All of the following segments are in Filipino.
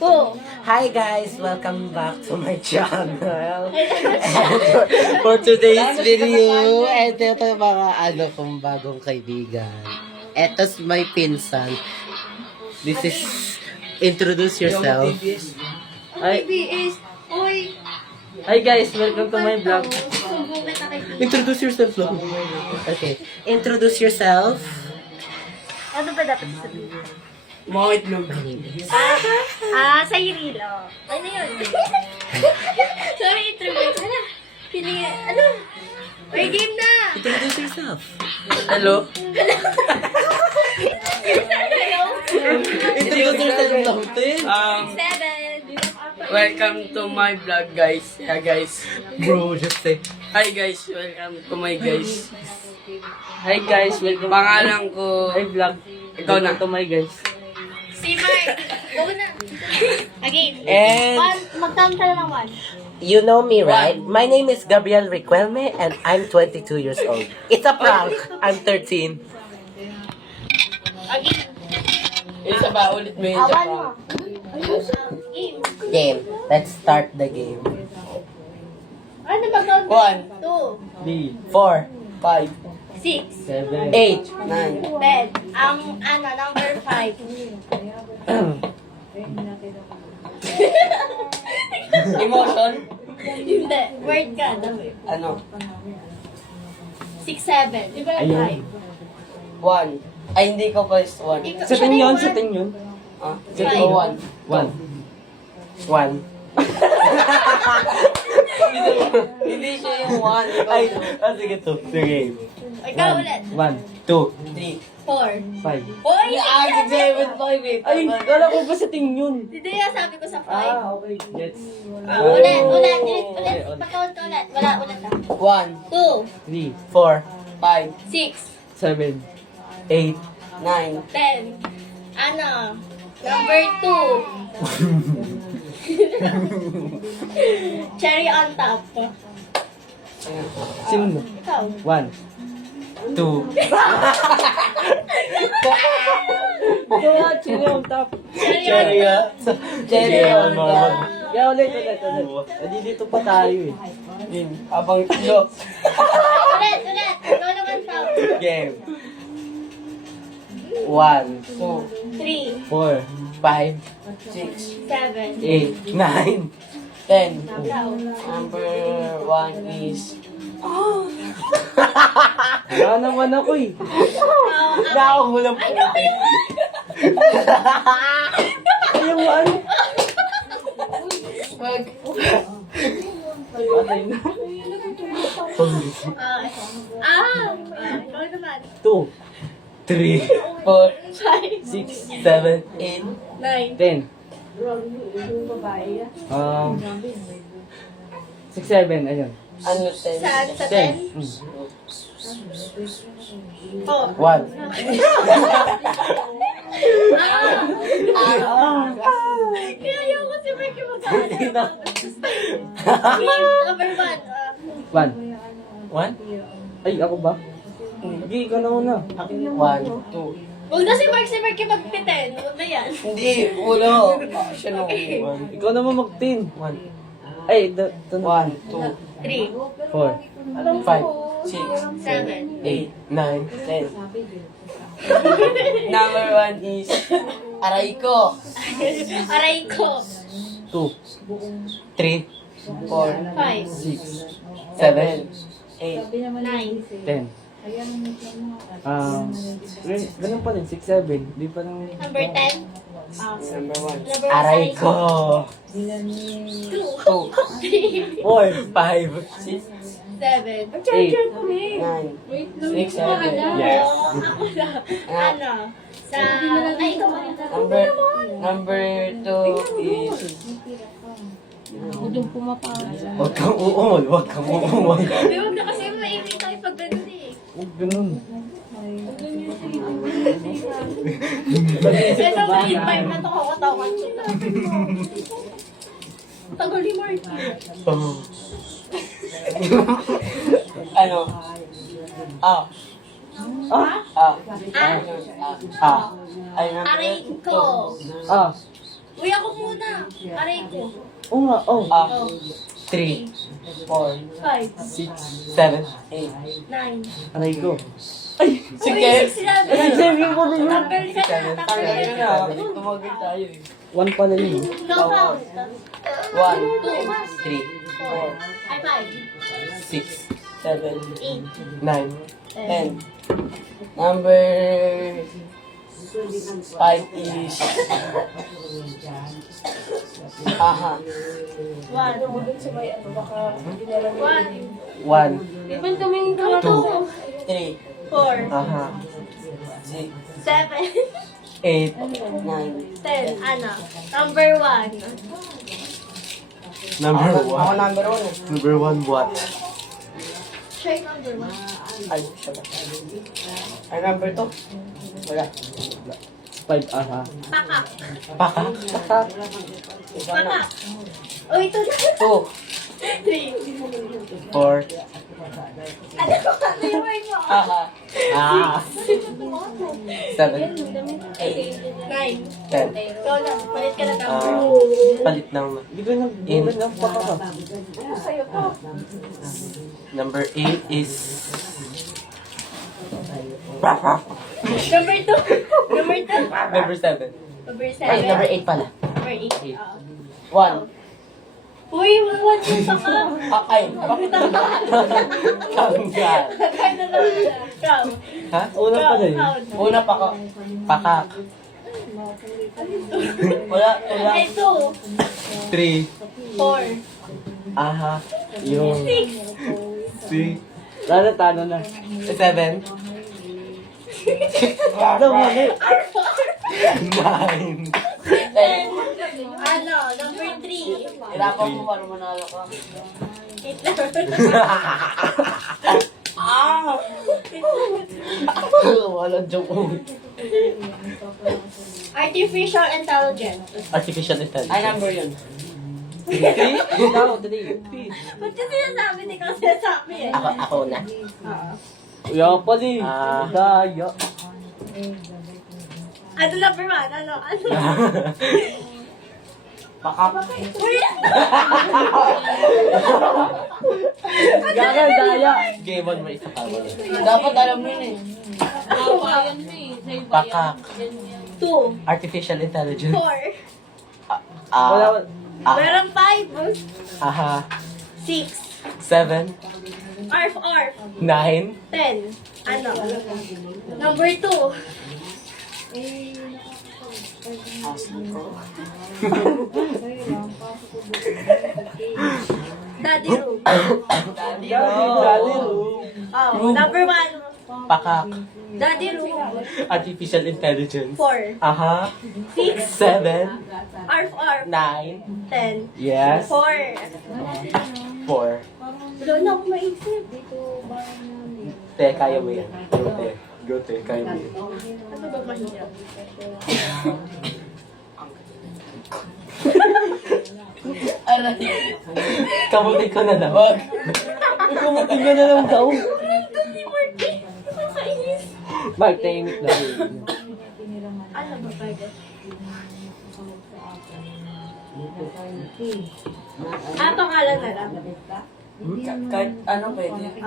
Two. Hi guys! Welcome back to my channel. And for today's video, ito yung mga kong bagong kaibigan. Eto's my pinsan. This is, introduce yourself. Hi, BS. Uy. hi guys! Welcome to my vlog. Sumbong kita kay BS. Introduce yourself lang. Okay. Introduce yourself. Ano ba dapat sabihin? Mga itlog. My name is... Sa Irilo. Ano yun? Sorry, introduce. Ano? Pili, ano? May game na! Introduce yourself. Hello? Introduce yourself lang, Tin. Seven. Welcome to my vlog, guys. Yeah, guys. Bro, just say. Hi, guys. Welcome to my guys. Hi guys, welcome. Pangalan ko. Hi vlog. Ikaw na. To my guys. Si Mark. Una. Again. And Mag-count ka na ng one. you know me, right? My name is Gabriel Riquelme and I'm 22 years old. It's a prank. I'm 13. Again. Isa ba? Ulit mo yun. Awan mo. Game. Game. Let's start the game. Ano ba count? One. 2, 4, 5, 6, 8, 9. 10. Number 5. Emotion? Hindi. Word ka. Dami. Ano? 6, 7. Di ba 5? 1. Ay, hindi ko first 1. Satin yun, satin yun. Ah, Five. ko 1. 1. Hindi siya yung 1. Ay, sige to. Sige. Ikaw ulit. 1, 2, 3. 4. 5. Uy! Ah, 7, 5 eh. Ay, kala ko ba satin yun? Hindi na sabi ko sa 5. Okay. Let's... Ulit. Pag-count ka ulit. Wala ulit ah. 1, 2, 3, 4, 5, 6, 7, 8, 9. 10. Number 2. Cherry on top. Sino mo? Ikaw. 1, 2. Cherry on top. Cherry on top. Cherry on top. Kaya ulit. Adi dito pa tayo eh. Yun. Habang ilo. Ulit. Ikaw naman top. Game. 1, 2, 3, 4, 5, 6, 7. 8, 9. 10. Ikaw. Number 1 is... Wala naman ako eh. Nakakulang po. Ayaw ano? Wag. Ikaw naman. 2, 3, 4, 5, 6, 7, 8, 9. 10. 6, 7, ayun. ano 10? Sa 10. 10? 4. 1. Kaya ayaw ko si Ricky magkakaroon. Number 1. 1. 1? Ay, ako ba? Sige, ikaw na una. 1, 2. Huwag na si Ricky mag-10. Huwag na yan. Hindi, ulo. Siya no. 1, Ikaw naman mag-10. 1. Ay, 2, 3, 4. 5, 6, 7. 8, 9. 10. Number 1 is... Aray ko. Aray ko. 2. 3. 4, 5, 6. 7, 8, 9. 10. Ganun pa rin. 6, 7. Di pa lang... Number 10. number 1. Number Aray ko. 2. 2, 3, 4, 5, 6, 7. 8. 9, 6, 7. Yes. Ako na. Ano? Ay, ikaw muna. Number 2 is... Huwag kang uumol. Huwag kang uumol. Di, huwag na kasi maingay tayo pag ganun eh. Huwag ganun. Ito, mag-invite na ito kakatawan siya. Tagal ni Mark. Ano? Ah. Ah. Ah. Ah. Ah. Ay, number Aray ko. Ah. Uy, ako muna. Aray ko. Oo nga, oh. Oh. 3, 4, 5, 6, 7, 9. Aray ko. Sige. 6 sila. Number ka na. Tagal ka na. Tumagay tayo eh. 1 pa na yun. No count. 1, 3, 4. Ay, 6, 5. 7, 8. 9, 10. Number 5 is... Aha. 1. 1. 1, Ibang tumingin ka 2, 3, 4. aha, 6, 7. 8, 9. 10. Ano? Number 1. number Ako 1. number 1 eh. Number 1, what? Siya yung number 1. Ay, siya ba? Ay, number 2. Wala. 5, aha. Pakak. Paka? Paka? Isa na. Pakak. Oh, ito na. 2. 3. 4, Ano ko ka? Favorite mo. Aha. ah, 7, 9. 10. Ikaw na. Palit ka na number. Palit ng in. Sa'yo to. Number 8 is... Number 2. Number 2. Number 7. Number 7. Ay, number 8 pala. Number 8. 1. Uy, wala pa ka. Ay, bakit ang Tanggal. Kaya na lang. Ikaw. Ha? Una pa na yun. Count. Una pa ka. Pakak. Wala, wala. Ay, 2. 3. 4. Aha. Yung 6. 6. Tano na. 7. Ano mo na? 9. 10. Ano? Number 3. Hirapan mo para manalo ka. 8 lang. Ah! Walang joke. Artificial intelligence. Artificial intelligence. Ay, number yun. 3? Ikaw, 3. Ba't yung sinasabi? Hindi ko sinasabi eh. Ako na. Ya pali. Daya. Ano number 1? Ano? Ano? Pakap. Uy! Gagal daya. Game on mo isa pa. Dapat alam mo yun eh. Pakak. 2. Artificial intelligence. 4. Wala. Meron 5. Aha. 6. 7. Arf. 9. 10. Ano? Number 2. Daddy room. Dali. Oh, number 1. Pakak. Daddy room. Artificial intelligence. 4. Aha. 6. 7. Arf. 9. 10. Yes. 4. 4. Wala na ako maisip. Te, kaya mo yan. Go, te. Go, te. Kaya mo yan. Ano ba mahirap? Kamutin ko na lang. Kumutin ka na lang daw. Ito si Marky. Nakakainis. Magtahimik lang. Ano ba pwede? Pangalan na lang. Kahit ano pwede.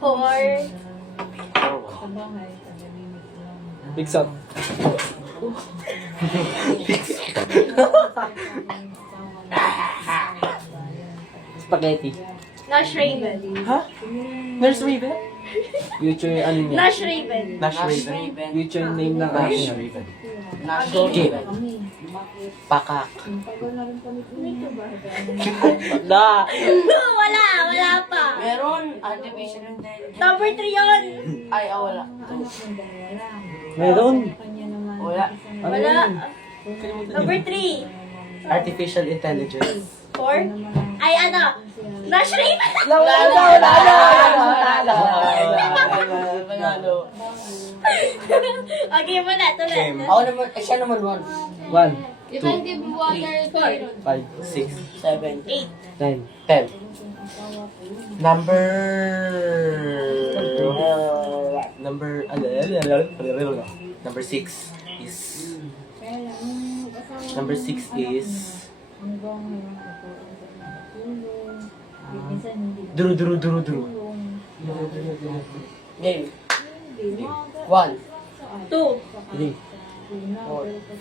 Oo. 4. Big shot. Spaghetti. Nash Raven. Ha? Nurse Raven? Future ano niya? Nash Raven. Nash Nash Raven. Raven. Future name ng ano Nash niya. Raven. Nash Game. Raven. Pakak. Da. Wala. Wala pa. Meron. Artificial intelligence. Number 3 yun. Ay, wala. Meron. Wala. Ano Wala. yun? Number 3. Artificial intelligence. 4. Ay, ano? Nash Raven. Panalo. Okay mo na. Tuloy. Game. Ako naman, siya naman 1. 1, You can give water. 4. 5, 6. 7. 8. 9. 10. Number... Number 6 is... Number 6 is... Duru. Game. 1, 2. 3.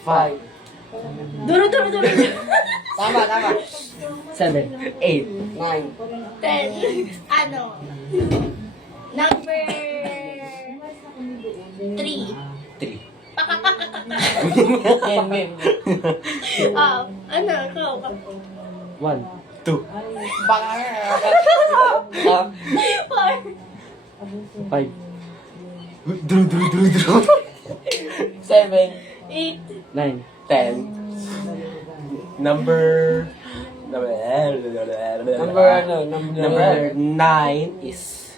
5. Duro. Tama. 7. 8. 9. 10. Ano? Number 3. 3. Game. Ano? Ikaw. 1. 2. Baka. 5. Duru. 7. 8. 9. 10. Number... Number 9 is...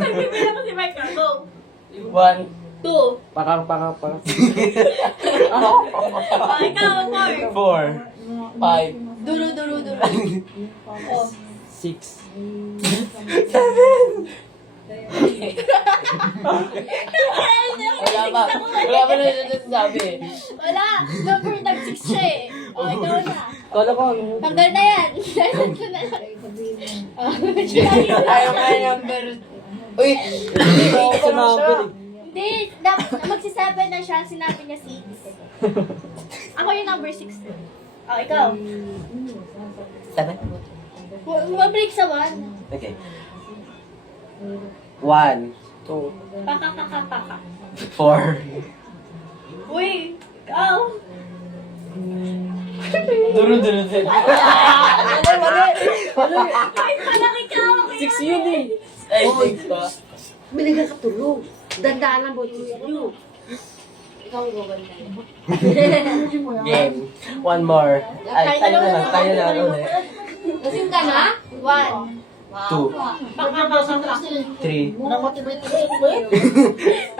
Nagbibilang ko si Michael. Go. 1. 2. Pakak. Ikaw, 4. 4. 5. Duro. 6. Wala pa na sinasabi. Wala. Number 6 siya eh. Ikaw na. Kala ko, Tanggal na yan. Lesson ko na lang. Ayaw nga yung number. Uy! sa number eh. Hindi. Magsi-7 na siya. Sinabi niya 6. Ako yung number 6. Ikaw. 7? Mabreak sa 1. Okay. 1. 2. Paka. 4. Uy. Ikaw. Duro. Ay, parang ikaw. 6 yun eh. Ay, 6 pa. Bili ka katulog. Dandaan lang bote nyo. Ikaw ang gaganda. Game. One more. Ay, tayo na lang ulit. Lasing ka na? 1. 2. 3.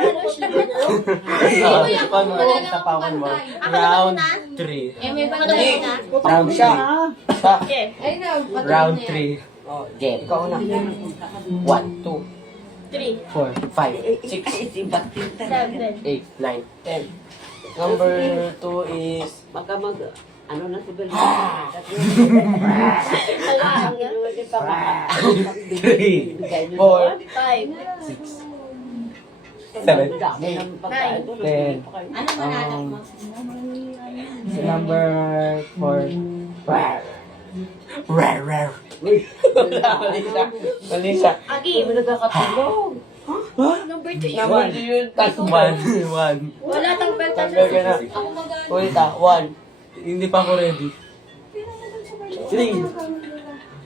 Ano siya? One more. Isa pa, one more. Round 3. May patuloy na? Round Siya. 3. Okay. Ay na, Round 3. Game. Ikaw na. 1, 2, 3. 4. 5, 6, 7. 8, 9, 10. Number 2 is... baka ano na si Bel. Alam. 3, 4. 5. 7, Dami ng pagkain doon. 10. Ano manalak mo? Sa number 4. rare. Mali siya. Agi. Kami nagkakatulog. Number 2 yun. Number 2 yun. 1. Wala tang belt. Tanggal ka na. Ako mag- Ulit 1. Hindi pa ako ready. 3.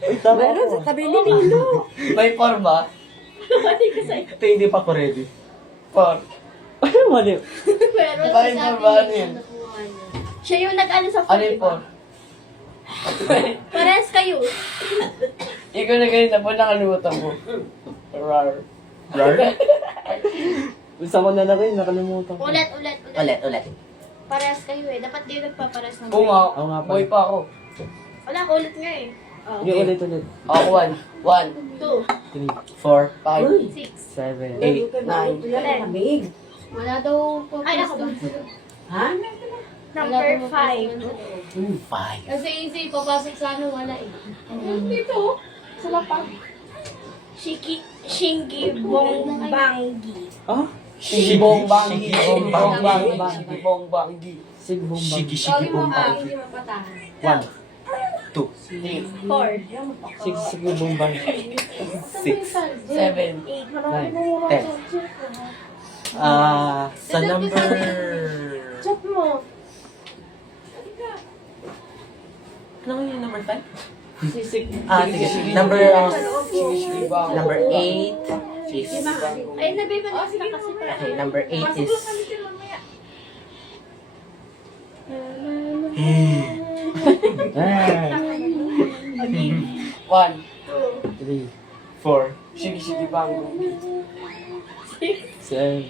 Uy, tama Meron ako. sa tabi ni Lilo. May 4 ba? Mali ko sa'yo. Ito hindi pa ako ready. 4. Ay, mali. Pero Ano yung sabi ba? Ano niya, yun? siya yung nag-ano sa Ano yung 4? Parehas kayo. Ikaw na ganito po nakalimutan mo. Rar. Gusto ko na lang rin, nakalimutan ko. Ulit. Ulit. Parehas kayo eh. Dapat di nagpaparehas ng Oo grade. nga. Oo nga pa. Boy pa ako. Wala, ulit nga eh. Yung ulit. Ako 1. 1. 2, 3. 4, 5. 6. 7. 8, 9. Lamig. Wala daw po. Ay, ako ba? Ha? Number 5. 5. Kasi easy, papasok sa ano, wala eh. Dito, sa lapag. Shingi Bongbangi. Ah? Shibong Bangi. Shibong Bangi. Shibong Bangi. Sigbong bang. Shigi Bombay. 1. 2, 4. 6 sigbong bang. 6, 7. 8. 10. Sa number... Check mo. Ano yung number 5? Sisig. Sige. Number 8 is... Ay, nabibalik ka kasi. Okay, number 8 is... Ah. 1. 3. 4, Shigi Bango. 7.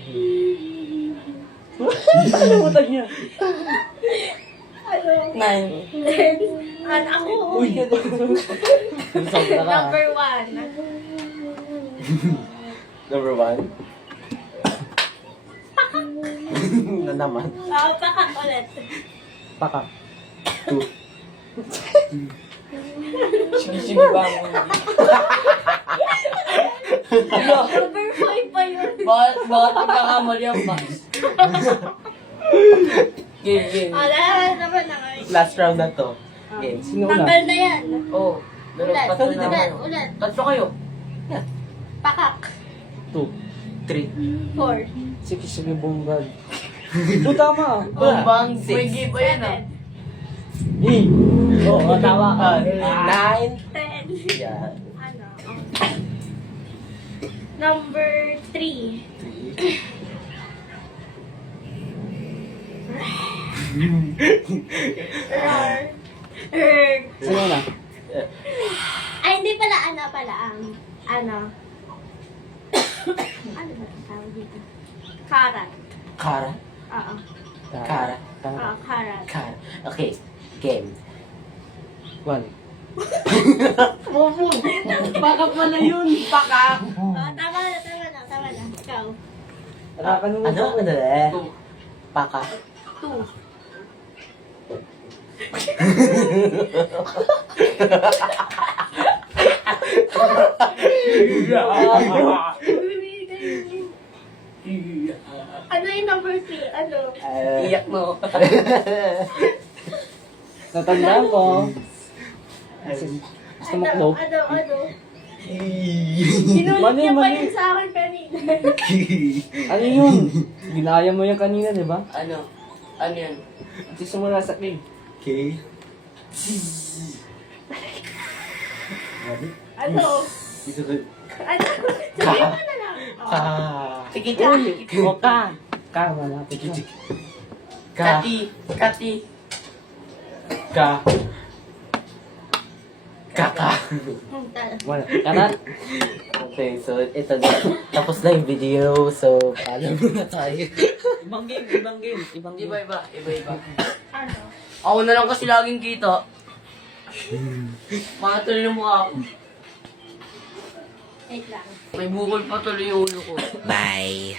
Nakalimutan niya. 9. Ako. Uy, sobra ka. Number 1. Number 1. Na naman. Pakak ulit. Pakak. 2. Sige ba mo? Number 5 pa yun. Bakit nagkakamali ang box? Game. Naman na kayo. Last round na to. Game. Sino una? Tanggal na yan. Oo. Ulit. Tatlo na Ulit. kayo. Ulit. Tatlo kayo. Pakak. 2. 3. 4. Sige bumbag. Oh, tama. Bang, Six. may game pa yan ah. 7. Oo, tama ka. 9. 10. Yan. Ano? Number 3. 3. Sino na? Ay, hindi pala ano. Ano ba ang tawag dito? Karat. Kara. Oo. Kara. Oo, karat. Kara. Okay. Game. 1. Baka pala yun. Baka. Tama na. Ikaw. Harapan mo Ano? Ano eh? Two. Paka. 2. Ano yung number 3? Ano? Iyak mo. Natandaan ko. Gusto mo club? Ano? Ginulit niya pa Mali. yun sa akin kanina. Ano yun? Ginaya mo yan kanina, di ba? Ano? Ano yun? Sisimula sa K. Okay. Ano? Ito ko. Ano? Sabihin mo na lang. Ka. Sige, O ka. Ka, malapit na. Ka. Kati. Ka. Kaka. Wala. Karat. Okay, so ito na. Tapos na yung video. So, paalam muna tayo. Ibang game. Iba. Ano? Ako na lang kasi laging kita. Mga tuloy ng mukha ko. Wait lang. May bukol pa tuloy yung ulo ko. Bye.